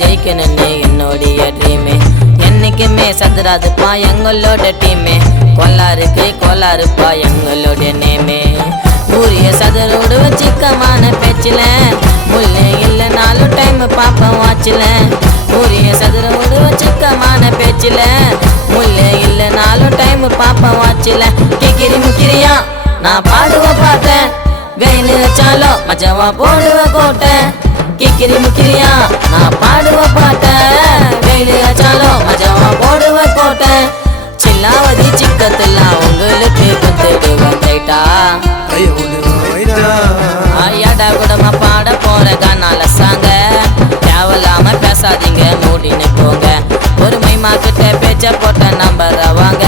ஜெயிக்கணும்னு என்னுடைய ட்ரீமே. என்னைக்குமே சதுராதுப்பா எங்களோட டீமே. கோளாறுப்பா எங்களோட நேமே. ஊரிய சதுரோடு வச்சிக்கமான பேச்சில முள்ளே இல்லைனாலும் டைம் பாப்பேன் வாச்சில. ஊரிய சதுரோடு வச்சிக்கமான பேச்சில முள்ளே இல்லைனாலும் டைம் பாப்பேன் வாச்சில. கிக்கிரி முக்கிரியா நான் பாடுவ பாட்டேன். வெயில் வச்சாலும் மஜவா போடுவ கோட்டை. கிக்கிரி முக்கிரியா நான் பாடுவ பாட்டேன். வெயில் வச்சாலும் மஜவா போடுவ கோட்டை. சில்லாவதி சிக்கத்துல உங்களுக்கு குத்துடுவேன் ரைட்டா. ஐயாடா கூடமா பாட போற கானால சாங்க. தேவலாம பேசாதீங்க மூடின்னு போங்க. ஒரு மைமா கிட்ட பேச்ச போட்ட நம்பர் வாங்க.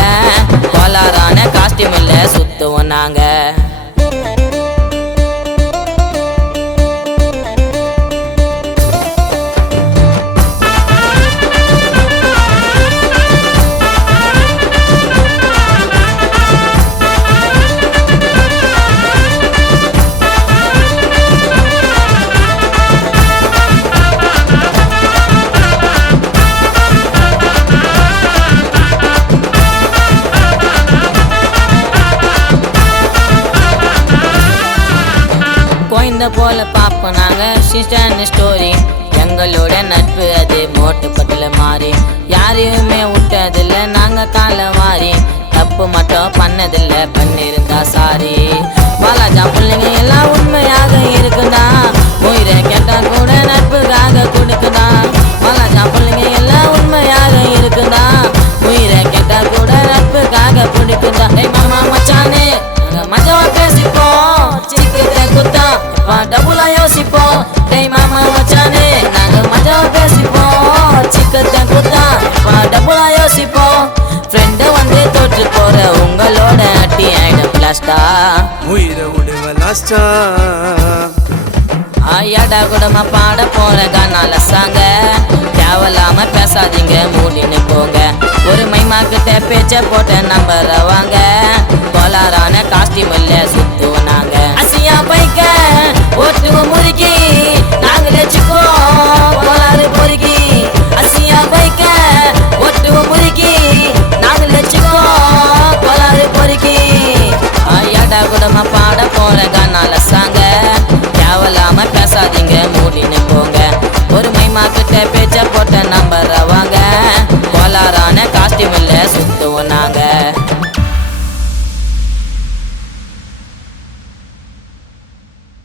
கோளாறான காஸ்டியூம் இல்ல சுத்துவோம் நாங்க. கோயந்த போல பாப்போம் நாங்க சிஸ்டன் ஸ்டோரி. எங்களோட நட்பு அது மோட்டு பட்டில மாறி. யாரையுமே விட்டதில்லை நாங்க கால மாறி. தப்பு மட்டும் பண்ணதில்ல பண்ணிருந்தா சாரி. பாலாஜா பிள்ளைங்க எல்லாம் உண்மையாக இருக்குதா. உயிரை கேட்டா கூட நட்புக்காக கொடுக்குதா. பாலாஜா பிள்ளைங்க எல்லாம் உண்மையாக இருக்குதா. உயிரை கேட்டா கூட நட்புக்காக பிடிக்குதா. மாமா மச்சானே மஜவா பேசிப்போம். சிக்கிற குத்தா டபுளா யோசிப்போம். டேய் மாமா மச்சானே நாங்க மஜவா பேசிப்போம். சிக்கத்த குத்தா டபுளா யோசிப்போம். ஃப்ரெண்ட வந்து தோற்று போற உங்களோட அட்டி ஆயிடும் பிளாஸ்டா. உயிரை விடுவ லாஸ்டா. ஐயாடா கூடமா பாட போற கானால சாங்க. தேவலாம பேசாதீங்க மூடின்னு போங்க. ஒரு மைமா கிட்ட பேச்ச போட்ட நம்பர் வாங்க. கோளாறான காஸ்டியூம் இல்ல சுத்துவோம் நாங்க. அசியா பைக்க ஓட்டுவோம் முறுக்கி நாங்களே சிக்கோ கோளாறு பொறுக்கி. அசியா பைக்க ஓட்டுவோம் முறுக்கி நாங்களே சிக்கோ கோளாறு பொறுக்கி. ஐயாடா கூடமா பாட போற கானால சாங்க. தேவலாம பேசாதீங்க